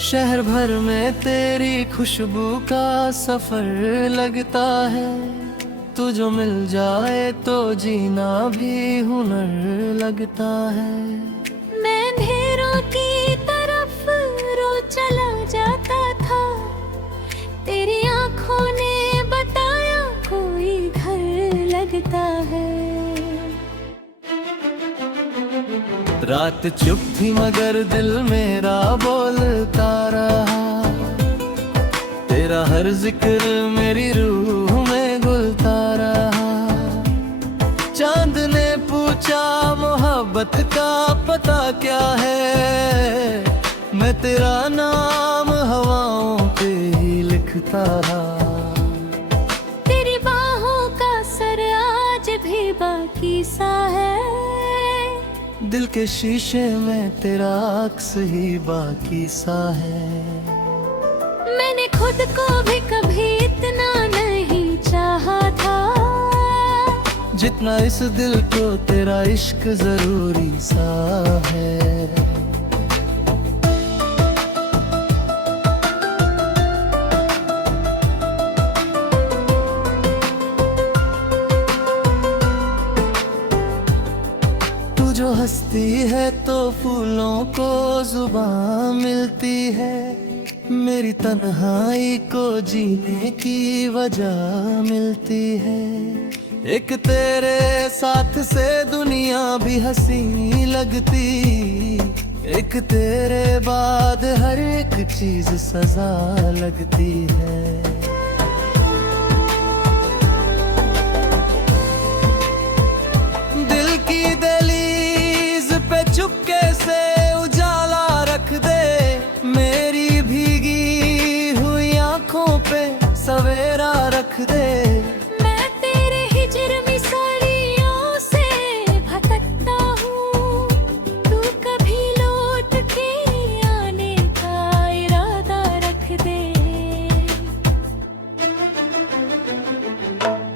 शहर भर में तेरी खुशबू का सफर लगता है, तू जो मिल जाए तो जीना भी हुनर लगता है। मैं अंधेरों की तरफ रोज चला जाता था, तेरी आंखों ने बताया कोई घर लगता है। रात चुप थी मगर दिल मेरा बोलता रहा, तेरा हर जिक्र मेरी रूह में घुलता रहा। चांद ने पूछा मोहब्बत का पता क्या है, मैं तेरा नाम हवाओं पे ही लिखता रहा। तेरी बाहों का सर आज भी बाकी सा है, दिल के शीशे में तेरा अक्स ही बाकी सा है। मैंने खुद को भी कभी इतना नहीं चाहा था, जितना इस दिल को तेरा इश्क जरूरी सा है। जो हंसती है तो फूलों को जुबान मिलती है, मेरी तन्हाई को जीने की वजह मिलती है। एक तेरे साथ से दुनिया भी हंसी लगती, एक तेरे बाद हर एक चीज सजा लगती है। चुपके से उजाला रख दे, मेरी भीगी हुई आंखों पे सवेरा रख दे। मैं तेरे हिजर साड़ियों से भटकता हूँ, तू कभी लौट के आने का इरादा रख दे।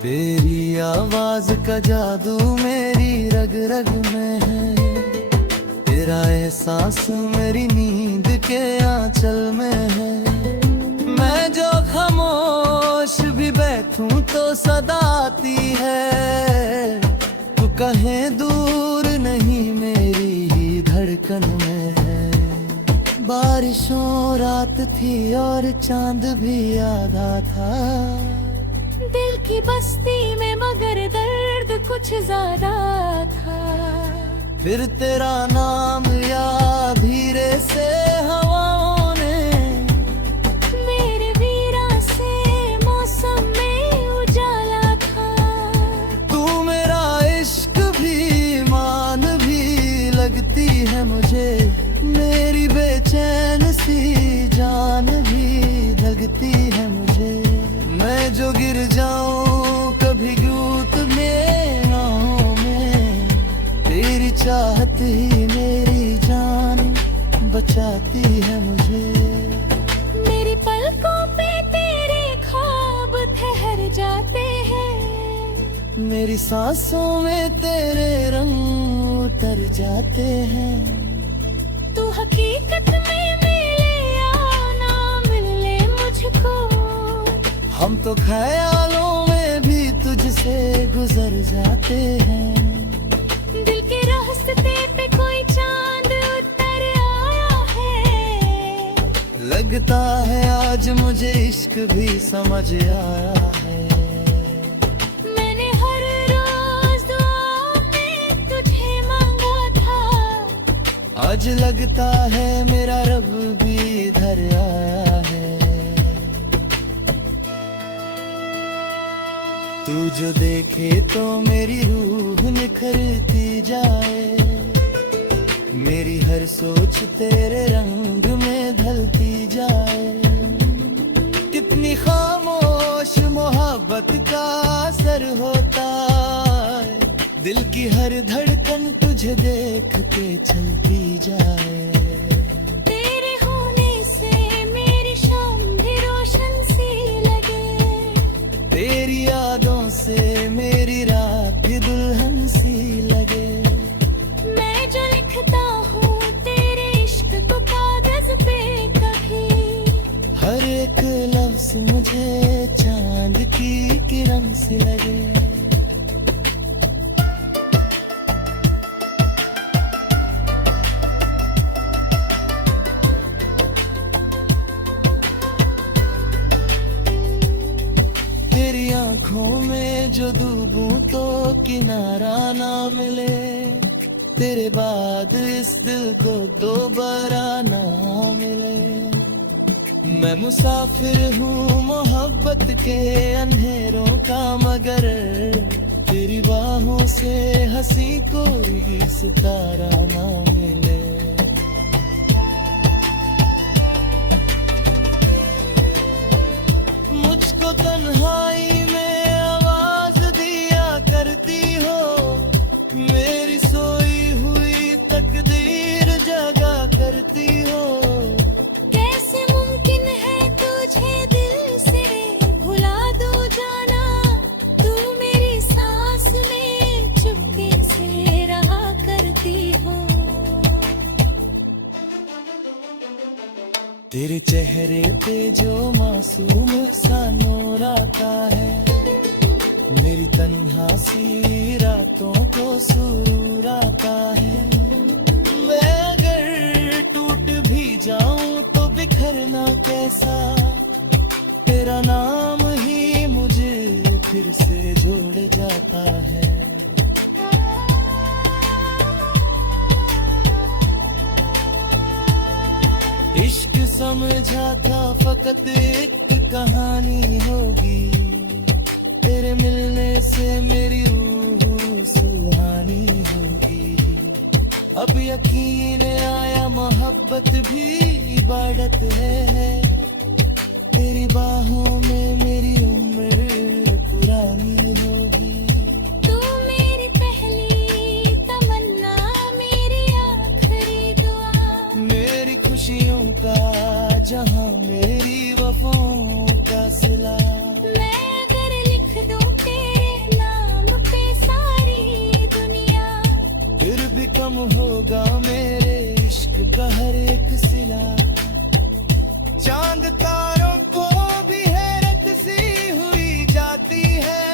तेरी आवाज का जादू मेरी रग रग में है, तेरा एहसास मेरी नींद के आंचल में है। मैं जो खामोश भी बैठूं तो सदा आती है, तू कहीं दूर नहीं मेरी ही धड़कन में है। बारिशों रात थी और चांद भी आधा था, दिल की बस्ती में मगर दर्द कुछ ज्यादा था। फिर तेरा नाम याद धीरे से हवाओं ने, मेरे वीरा से मौसम में उजाला था। तू मेरा इश्क भी मान भी लगती है मुझे, मेरी बेचैन सी जान भी लगती है मुझे। मैं जो गिर जाऊं कभी गूत में नाहों में, तेरी चाहत ही मेरी जान बचाती है मुझे। मेरी पलकों पे तेरे ख्वाब ठहर जाते हैं, मेरी सांसों में तेरे रंग उतर जाते हैं। तू हकीकत में मिले या ना मिले मुझको, हम तो ख्यालों में भी तुझसे गुजर जाते हैं। दिल के रास्ते पे कोई चांद उतर आया है, लगता है आज मुझे इश्क भी समझ आया है। मैंने हर रोज दुआ में तुझे मांगा था, आज लगता है मेरा रब भी इधर आया है। तू जो देखे तो मेरी रूह निखरती जाए, मेरी हर सोच तेरे रंग में ढलती जाए। कितनी खामोश मोहब्बत का असर होता है, दिल की हर धड़कन तुझे देख के चलती जाए। लिखता हूँ तेरे इश्क को कागज पे कभी। हर एक लफ्ज मुझे चांद की किरण सी लगे। तेरी आंखों में जो डूबूं तो किनारा ना मिले। तेरे बाद इस दिल को दोबारा ना मिले। मैं मुसाफिर हूँ मोहब्बत के अंधेरों का, मगर तेरी बाहों से हंसी कोई सितारा ना मिले। मुझको तन्हाई में आवाज दिया करती हो, मेरी सोई हुई तकदीर जगा करती हो। कैसे मुमकिन है तुझे दिल से भुला दूं जाना, तू मेरी सांस में चुपके से रहा करती हो। तेरे चेहरे पे जो मासूम सा नूर आता है, मेरी तन्हा सी रातों को सुरूर आता है। मैं अगर टूट भी जाऊं तो बिखरना कैसा, तेरा नाम ही मुझे फिर से जोड़ जाता है। इश्क समझा था फकत एक कहानी होगी, तेरे मिलने से मेरी रूह सुहानी होगी। अब यकीन आया मोहब्बत भी इबादत है, तेरी बाहों में मेरी उम्र पुरानी होगी। तू मेरी पहली तमन्ना, मेरी आखिरी दुआ, मेरी खुशियों का जहां, मेरी वफाओं का सिला। मैं अगर लिख दूं तेरे नाम पे सारी दुनिया, फिर भी कम होगा मेरे इश्क का हर एक सिला। चांद तारों को भी हैरत सी हुई जाती है,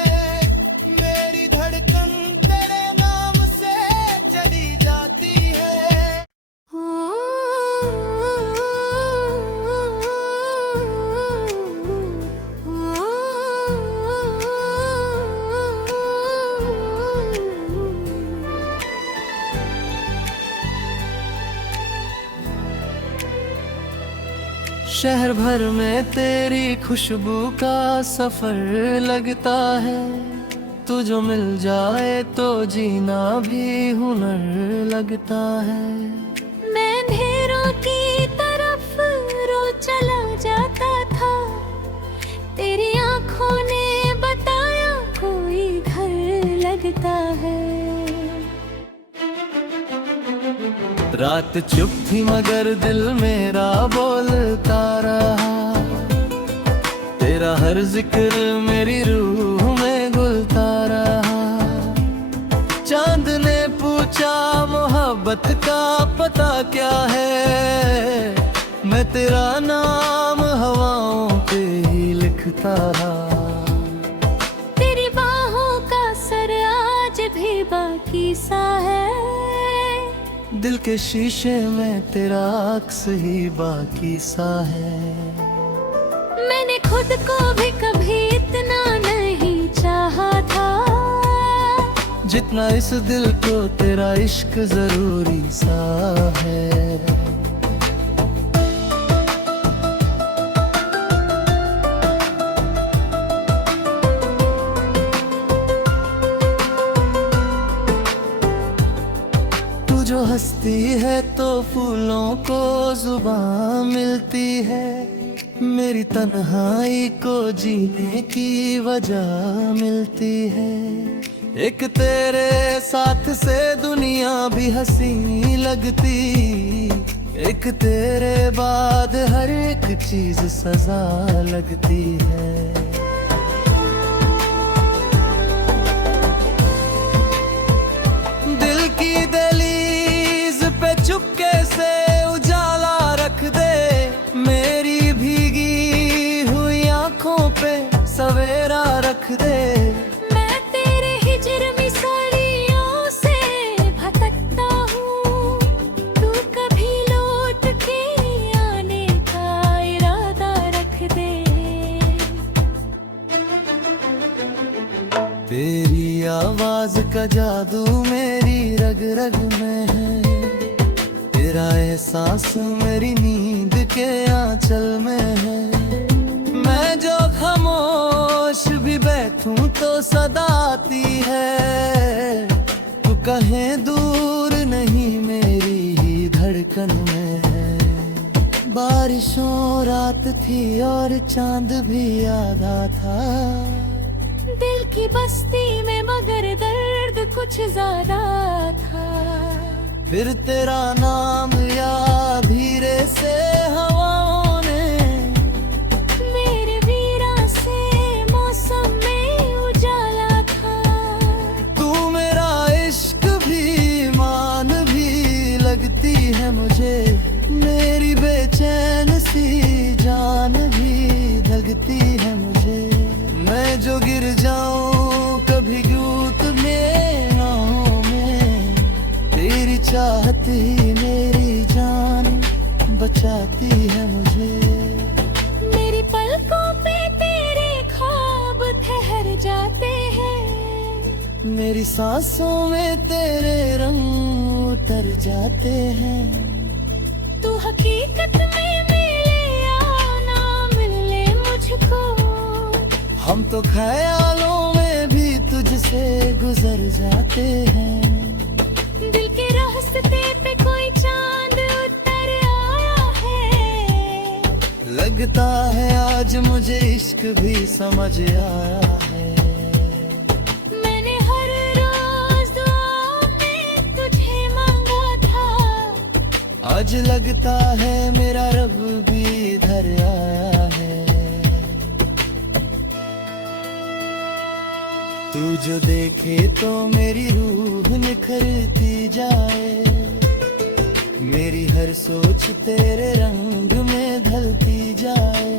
मेरी धड़कन तेरे नाम से चली जाती है। शहर भर में तेरी खुशबू का सफर लगता है, तू जो मिल जाए तो जीना भी हुनर लगता है। मैं अंधेरों की तरफ रोज चला जाता था, तेरी आंखों ने बताया कोई घर लगता है। रात चुप थी मगर दिल मेरा बोलता रहा, तेरा हर जिक्र मेरी रूह में घुलता रहा। चांद ने पूछा मोहब्बत का पता क्या है, मैं तेरा नाम हवाओं पे ही लिखता रहा। तेरी बाहों का सर आज भी बाकी सा है, दिल के शीशे में तेरा अक्स ही बाकी सा है। मैंने खुद को भी कभी इतना नहीं चाहा था, जितना इस दिल को तेरा इश्क जरूरी सा है। जो हंसती है तो फूलों को जुबान मिलती है, मेरी तन्हाई को जीने की वजह मिलती है। एक तेरे साथ से दुनिया भी हंसी लगती, एक तेरे बाद हर एक चीज सजा लगती है। दिल की दहलीज का जादू मेरी रग रग में है, तेरा एहसास मेरी नींद के आंचल में है। मैं जो खामोश भी बैठूं तो सदा आती है, तू कहे दूर नहीं मेरी ही धड़कन में है। बारिशों रात थी और चांद भी आधा था, दिल की बस्ती में मगर दर्द कुछ ज्यादा था। फिर तेरा नाम याद धीरे से हवाओं ने, मेरे वीरा से मौसम में उजाला था। तू मेरा इश्क भी मान भी लगती है मुझे, मेरी बेचैन सी जान भी लगती है मुझे। मैं जो गिर जाऊं कभी गूत में नाहों में, तेरी चाहत ही मेरी जान बचाती है मुझे। मेरी पलकों पे तेरे ख्वाब ठहर जाते हैं, मेरी सांसों में तेरे रंग उतर जाते हैं। तू हकीकत में मिले या ना मिले मुझको, हम तो ख्यालों में भी तुझसे गुजर जाते हैं। दिल के रास्ते पे कोई चांद उतर आया है, लगता है आज मुझे इश्क भी समझ आया है। मैंने हर रोज दुआ में तुझे मांगा था, आज लगता है मेरा रब भी इधर आया है। तू जो देखे तो मेरी रूह निखरती जाए, मेरी हर सोच तेरे रंग में ढलती जाए।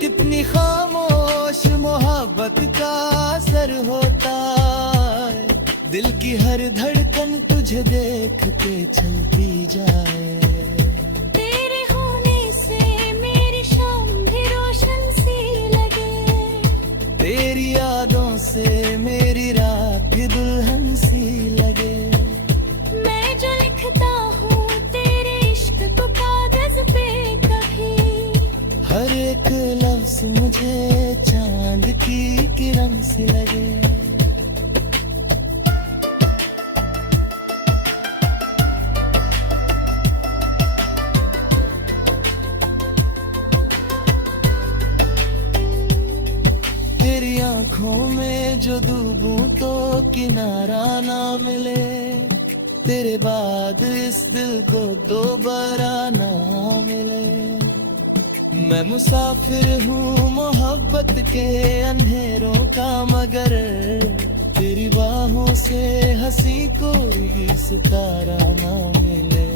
कितनी खामोश मोहब्बत का असर होता है, दिल की हर धड़कन तुझे देख के चलती जाए। तेरे होने से मेरी शाम भी रोशन सी लगे, तेरी यादों से मेरी रात भी दुल्हन सी लगे। मैं जो लिखता हूँ तेरे इश्क को कागज पे कभी, हर एक लफ्ज मुझे चांद की किरण सी लगे। तेरी आंखों में जो डूबूं तो किनारा ना मिले, तेरे बाद इस दिल को दोबारा ना मिले। मैं मुसाफिर हूँ मोहब्बत के अंधेरों का, मगर तेरी बाहों से हंसी कोई सितारा ना मिले।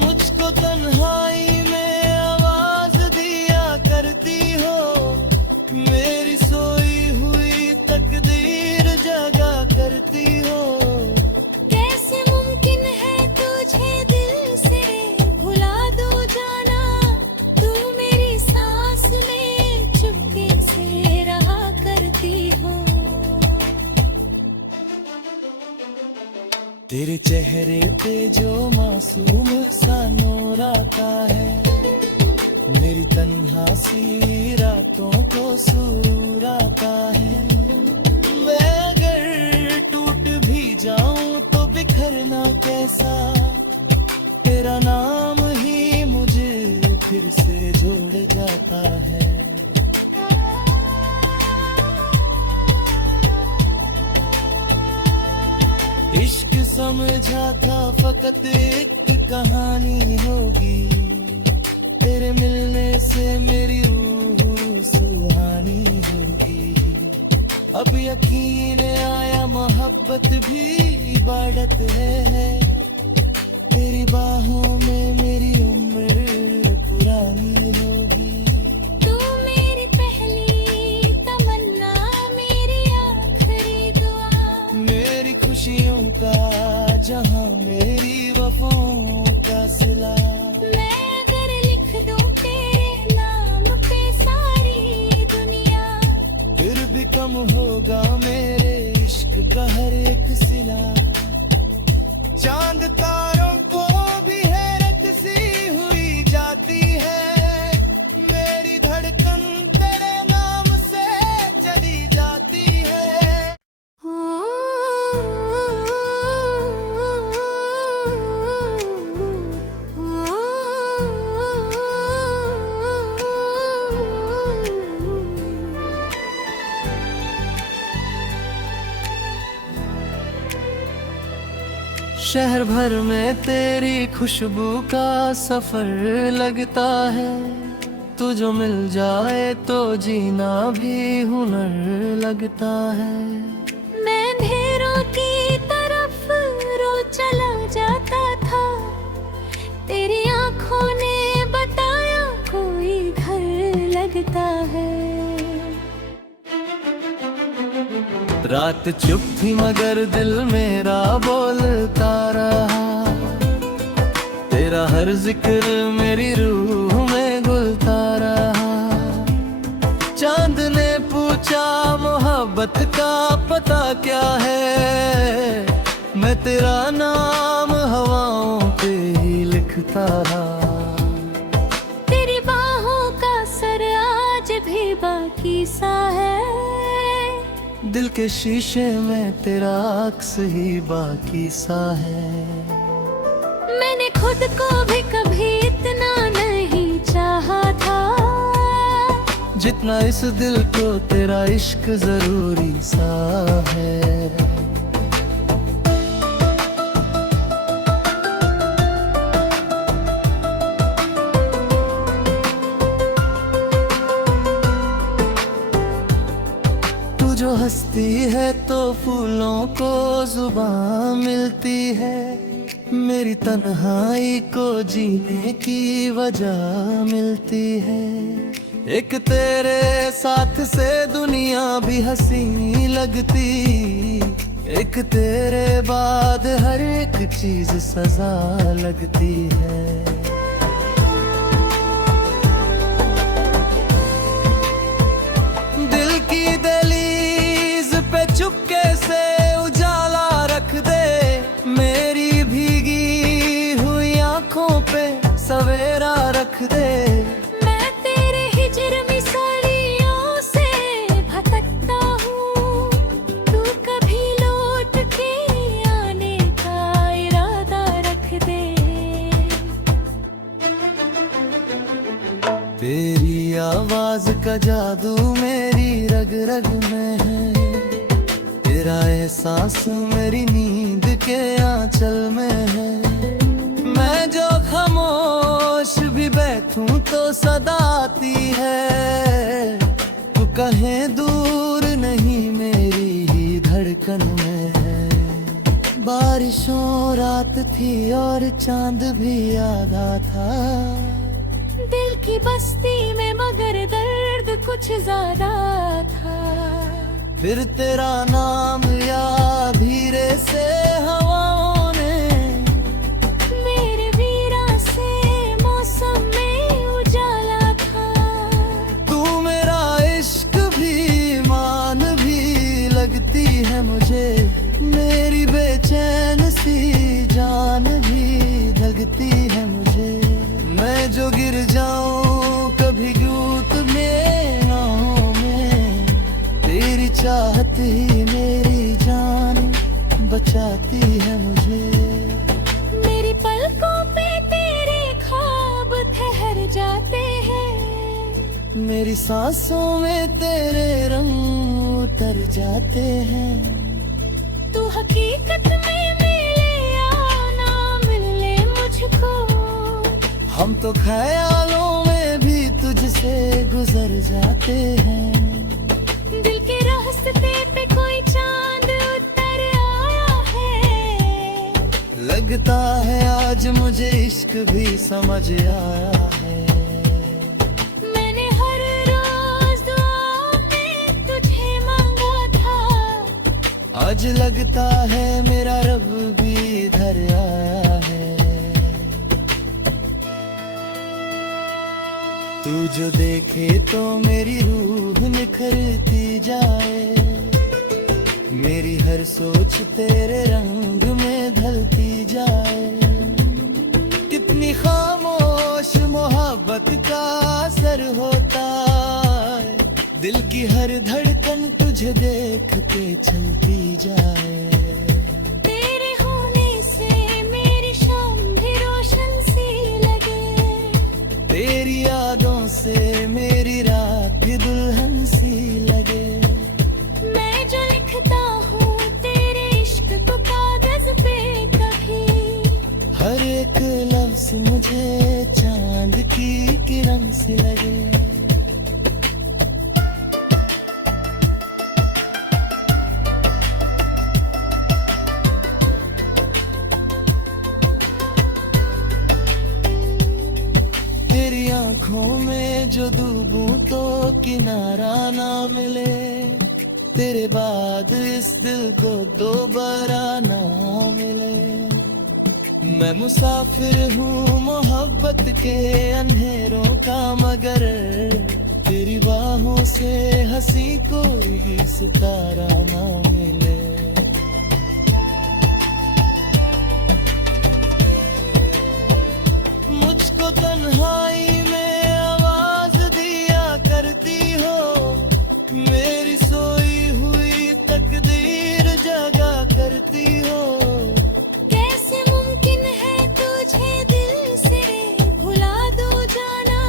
मुझको तन्हाई में आवाज दिया करती हो, मेरी सोई हुई तकदीर जगा करती हो। कैसे मुमकिन है तुझे दिल से भुला दूं जाना, तू मेरी सांस में चुपके से रहा करती हो। तेरे चेहरे पे जो मासूम सा नूर आता है, मेरी तन्हा सी रातों को सुरूर आता है। मैं अगर टूट भी जाऊं तो बिखरना कैसा, तेरा नाम ही मुझे फिर से जोड़ जाता है। इश्क समझा था फकत एक कहानी होगी, तेरे मिलने से मेरी रूह सुहानी होगी। अब यकीन आया मोहब्बत भी इबादत है, तेरी बाहों में मेरी उम्र पुरानी होगी। तू मेरी पहली तमन्ना, मेरी आखिरी दुआ, मेरी खुशियों का जहां, मेरी वफाओं का सिला। मैं अगर लिख दूं तेरे नाम पे सारा सिला, चांद तारों को भी हैरत सी हुई जाती है, मेरी धड़कन तेरे नाम से चली जाती है। शहर भर में तेरी खुशबू का सफर लगता है, तू जो मिल जाए तो जीना भी हुनर लगता है। मैं अंधेरों की तरफ रोज चला जाता था, तेरी आंखों ने बताया कोई घर लगता है। रात चुप थी मगर दिल मेरा बोलता रहा, तेरा हर जिक्र मेरी रूह में घुलता रहा। चांद ने पूछा मोहब्बत का पता क्या है, मैं तेरा नाम हवाओं पे ही लिखता रहा। तेरी बाहों का सर आज भी बाकी सा है, दिल के शीशे में तेरा अक्स ही बाकी सा है। मैंने खुद को भी कभी इतना नहीं चाहा था, जितना इस दिल को तेरा इश्क जरूरी सा है। जो हंसती है तो फूलों को जुबान मिलती है, मेरी तन्हाई को जीने की वजह मिलती है। एक तेरे साथ से दुनिया भी हंसी लगती, एक तेरे बाद हर एक चीज सजा लगती है। दिल की दहलीज पे चुपके से उजाला रख दे, मेरी भीगी हुई आंखों पे सवेरा रख दे। मैं तेरे हिजर में साड़ियों से भटकता हूँ, तू कभी लौट के आने का इरादा रख दे। तेरी आवाज का जादू मेरी रग रग में है, तेरा एहसास मेरी नींद के आंचल में है। मैं जो खामोश भी बैठूं तो सदा आती है, तू कहीं दूर नहीं मेरी ही धड़कन में है। बारिशों रात थी और चांद भी आधा था, दिल की बस्ती में मगर दर्द कुछ ज्यादा था। फिर तेरा नाम याद धीरे से हवाओं ने मेरे वीरा से मौसम में उजाला था। तू मेरा इश्क भी मान भी लगती है मुझे, मेरी बेचैन सी जान भी लगती है मुझे। मैं जो गिर जाऊं कभी गूत में नाहों में, तेरी चाहत ही मेरी जान बचाती है मुझे। मेरी पलकों पे तेरे ख्वाब ठहर जाते हैं, मेरी सांसों में तेरे रंग उतर जाते हैं। तू हकीकत में मिले या ना मिले मुझको, हम तो ख्यालों में भी तुझसे गुजर जाते हैं। दिल के रास्ते पे कोई चांद उतर आया है, लगता है आज मुझे इश्क भी समझ आया है। मैंने हर रोज दुआ में तुझे मांगा था, आज लगता है मेरा रब भी इधर आया है। तू जो देखे तो मेरी रूह निखरती जाए, मेरी हर सोच तेरे रंग में ढलती जाए। कितनी खामोश मोहब्बत का असर होता है, दिल की हर धड़कन तुझे देख के चलती जाए। तेरे होने से मेरी शाम भी रोशन सी लगे, तेरी यादों से मेरी रात भी दुल्हन सी लगे। मैं जो लिखता हूँ तेरे इश्क को कागज पे कभी, हर एक लफ्ज मुझे चांद की किरण सी लगे। तेरी आंखों में जो डूबूं तो किनारा ना मिले, तेरे बाद इस दिल को दोबारा ना मिले। मैं मुसाफिर हूँ मोहब्बत के अंधेरों का, मगर तेरी बाहों से हंसी कोई सितारा ना मिले। मुझको तन्हाई में आवाज दिया करती हो, मेरी सोई हुई तकदीर जगा करती हो। कैसे मुमकिन है तुझे दिल से भुला दूं जाना,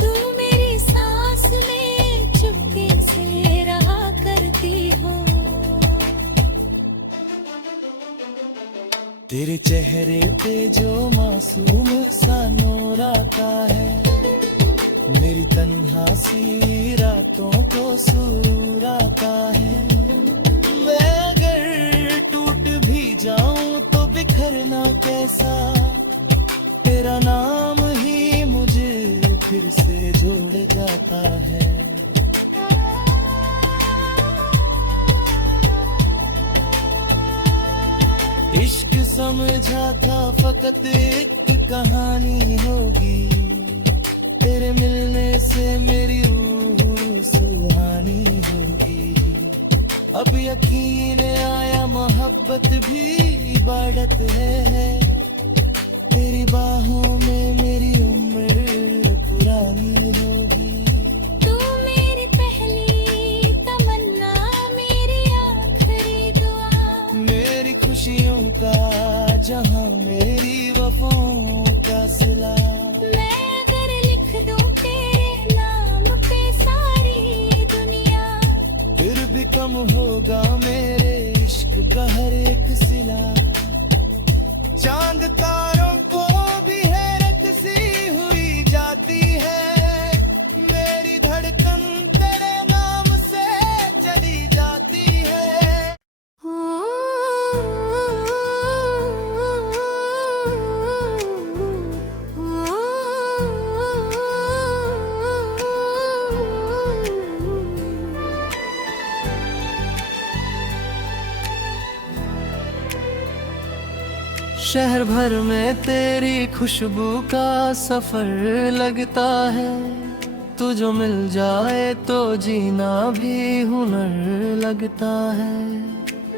तू मेरी सांस में चुपके से रहा करती हो। तेरे चेहरे पे जो मासूम सा नूर आता है, मेरी तन्हा सी रातों को सुरूर आता है। मैं अगर टूट भी जाऊं तो बिखरना कैसा, तेरा नाम ही मुझे फिर से जोड़ जाता है। इश्क समझा था फकत एक कहानी होगी, तेरे मिलने से मेरी रूह सुहानी होगी। अब यकीन आया मोहब्बत भी इबादत है, तेरी बाहों में मेरी उम्र पुरानी होगी। तू मेरी पहली तमन्ना, मेरी आखिरी दुआ, मेरी खुशियों का जहां, मेरी वफाओं का सिला। मैं अगर लिख दूं तेरे नाम पे सारी दुनिया, फिर भी कम होगा मेरे इश्क का हर एक सिला। चांद तारों को भी हैरत सी हुई जाती है, मेरी धड़कन तेरे नाम से चली जाती है। शहर भर में तेरी खुशबू का सफर लगता है, तू जो मिल जाए तो जीना भी हुनर लगता है।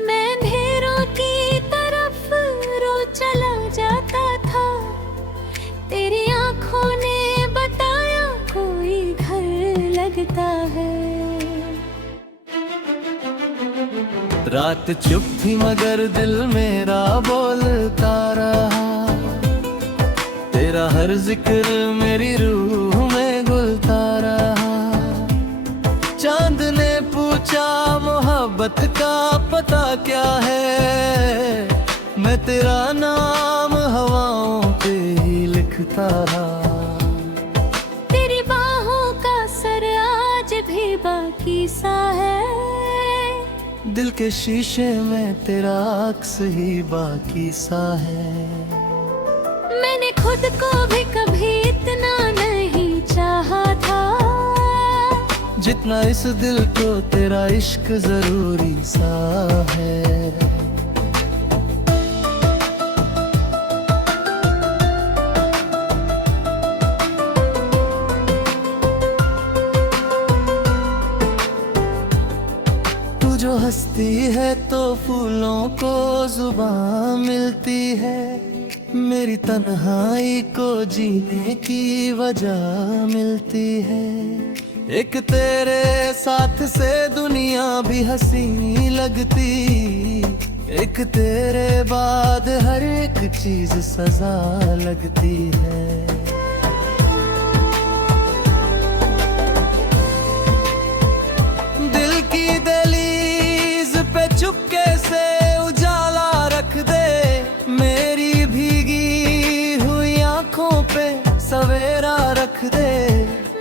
मैं अंधेरों की तरफ रो चला जाता था, तेरी आंखों ने बताया कोई घर लगता है। रात चुप थी मगर दिल मेरा बोलता रहा, तेरा हर जिक्र मेरी रूह में घुलता रहा। चांद ने पूछा मोहब्बत का पता क्या है, मैं तेरा नाम हवाओं पे ही लिखता रहा। तेरी बाहों का सर आज भी बाकी सा है, दिल के शीशे में तेरा अक्स ही बाकी सा है। मैंने खुद को भी कभी इतना नहीं चाहा था, जितना इस दिल को तेरा इश्क जरूरी सा है। जो हस्ती है है तो फूलों को जुबान मिलती है, मेरी तन्हाई को जीने की वजह मिलती है। एक तेरे साथ से दुनिया भी हंसी लगती, एक तेरे बाद हर एक चीज सजा लगती है। दिल की दहलीज पे चुपके से उजाला रख दे, मेरी भीगी हुई आंखों पे सवेरा रख दे।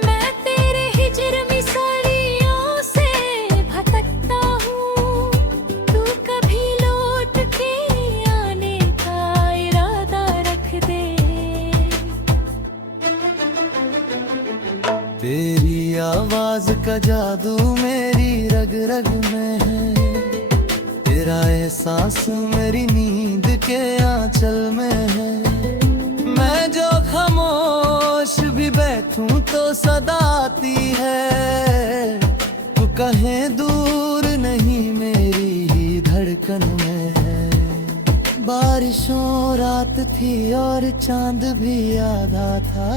मैं तेरे हिजर में साड़ियों से भटकता हूँ, तू कभी लौट के आने का इरादा रख दे। तेरी आवाज का जादू मेरी रग रग में है, तेरा एहसास मेरी नींद के आंचल में है। मैं जो खामोश भी बैठूं तो सदा आती है, तू कहीं दूर नहीं मेरी ही धड़कन में है। बारिशों रात थी और चांद भी आधा था,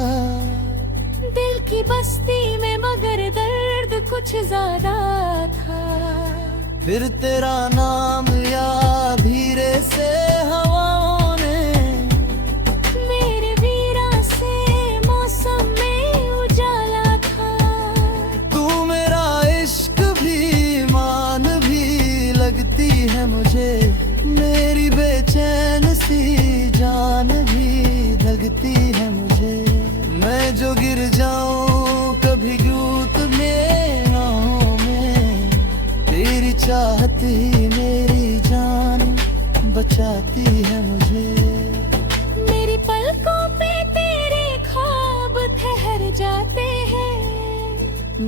दिल की बस्ती में मगर दर्द कुछ ज्यादा था। फिर तेरा नाम या धीरे से हवाओं ने मेरे वीरा से मौसम में उजाला था। तू मेरा इश्क भी मान भी लगती है मुझे, मेरी बेचैन सी जान भी लगती है मुझे। मैं जो गिर जाऊं कभी गूत में नाहों में, तेरी चाहत ही मेरी जान बचाती है मुझे। मेरी पलकों पे तेरे ख्वाब ठहर जाते हैं,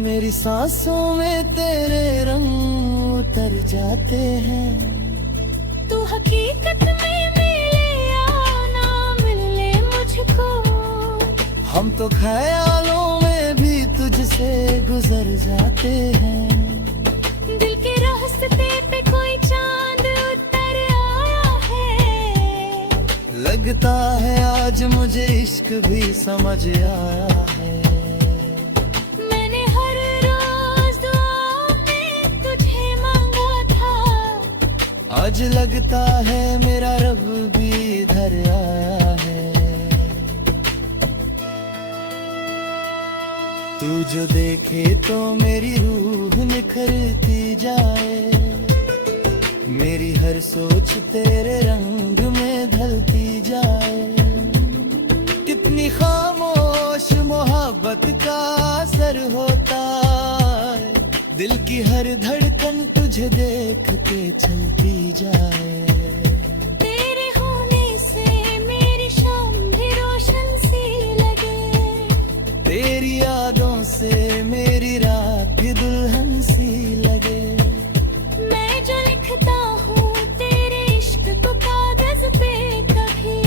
मेरी सांसों में तेरे रंग उतर जाते हैं। तू हकीकत में मिले या ना मिले मुझको, हम तो ख्यालों में भी तुझसे गुजर जाते हैं। दिल के रास्ते पे कोई चांद उतर आया है, लगता है आज मुझे इश्क भी समझ आया है। मैंने हर रोज दुआ में तुझे मांगा था, आज लगता है मेरा रब भी इधर आया है। तू जो देखे तो मेरी रूह निखरती जाए, मेरी हर सोच तेरे रंग में ढलती जाए। कितनी खामोश मोहब्बत का असर होता है, दिल की हर धड़कन तुझे देख के चलती जाए। तेरे होने से मेरी शाम भी रोशन सी लगे, तेरी यादों से मेरी रात भी दुल्हन सी लगे। मैं जो लिखता हूँ तेरे इश्क को कागज पे कभी,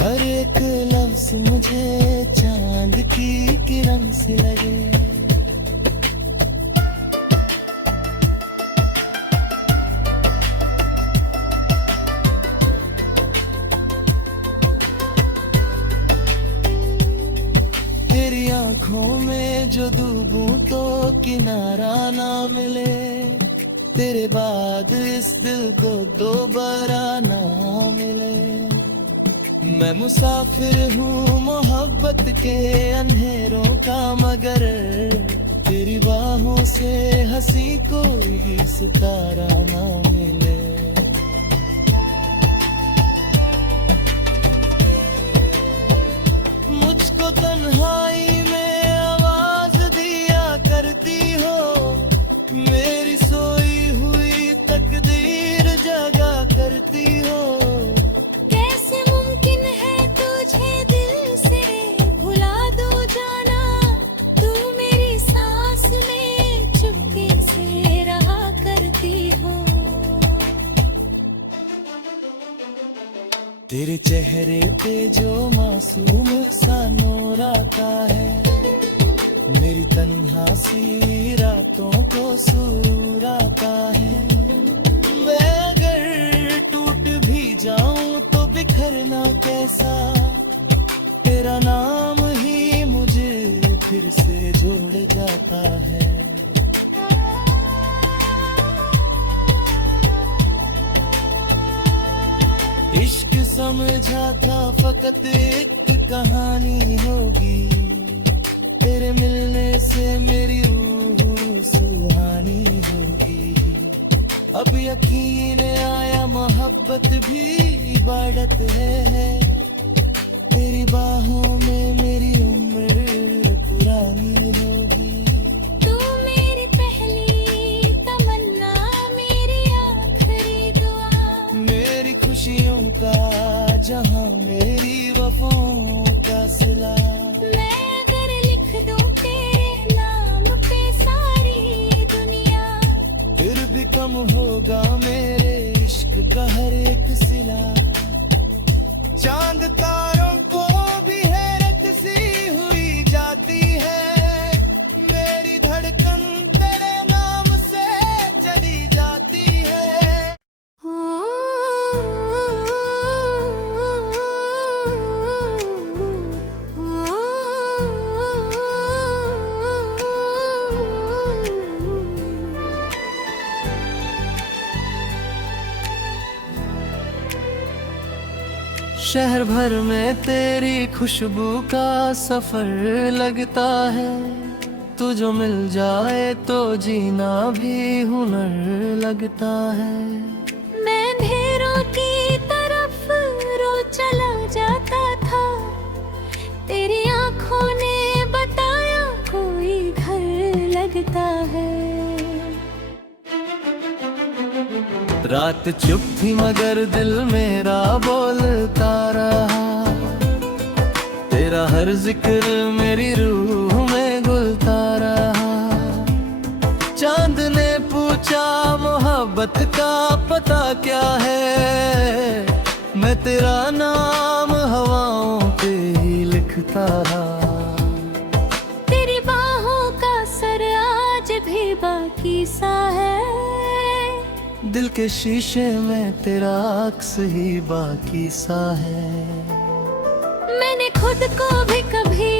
हर एक लफ्ज मुझे चांद की किरण सी लगे। तेरी आंखों में जो डूबूं तो किनारा ना मिले, तेरे बाद इस दिल को दोबारा ना मिले। मैं मुसाफिर हूँ मोहब्बत के अंधेरों का, मगर तेरी बाहों से हंसी कोई सितारा ना मिले। मुझको तन्हाई में आवाज दिया करती हो, मेरी सोई हुई तकदीर जगा करती हो। कैसे मुमकिन है तुझे दिल से भुला दूं जाना, तू मेरी सांस में चुपके से रहा करती हो। तेरे चेहरे पे जो मासूम सा नूर आता है, मेरी तन्हा सी रातों को सुरूर आता है। करना कैसा, तेरा नाम ही मुझे फिर से जोड़ जाता है। इश्क समझा था फकत एक कहानी होगी, तेरे मिलने से मेरी रूह सुहानी होगी। अब यकीन आया मोहब्बत भी इबादत है, तेरी बाहों में मेरी उम्र पुरानी होगी। तू मेरी पहली तमन्ना, मेरी आखिरी दुआ, मेरी खुशियों का जहां, मेरी वफाओं का सिला। मैं अगर लिख दूं तेरे नाम पे सारी दुनिया, फिर भी कम होगा मेरे इश्क का हर एक सिला। चांद तारों को भी हैरत सी हुई जाती है, मेरी धड़कन तेरे नाम से चली जाती है। शहर भर में तेरी खुशबू का सफर लगता है, तू जो मिल जाए तो जीना भी हुनर लगता है। मैं अंधेरों की तरफ रो चला जाता था, तेरी आंखों ने बताया कोई घर लगता है। रात चुप थी मगर दिल मेरा बोलता रहा, तेरा हर जिक्र मेरी रूह में घुलता रहा। चांद ने पूछा मोहब्बत का पता क्या है, मैं तेरा नाम हवाओं पे ही लिखता रहा। तेरी बाहों का सर आज भी बाकी सा है, दिल के शीशे में तेरा अक्स ही बाकी सा है। मैंने खुद को भी कभी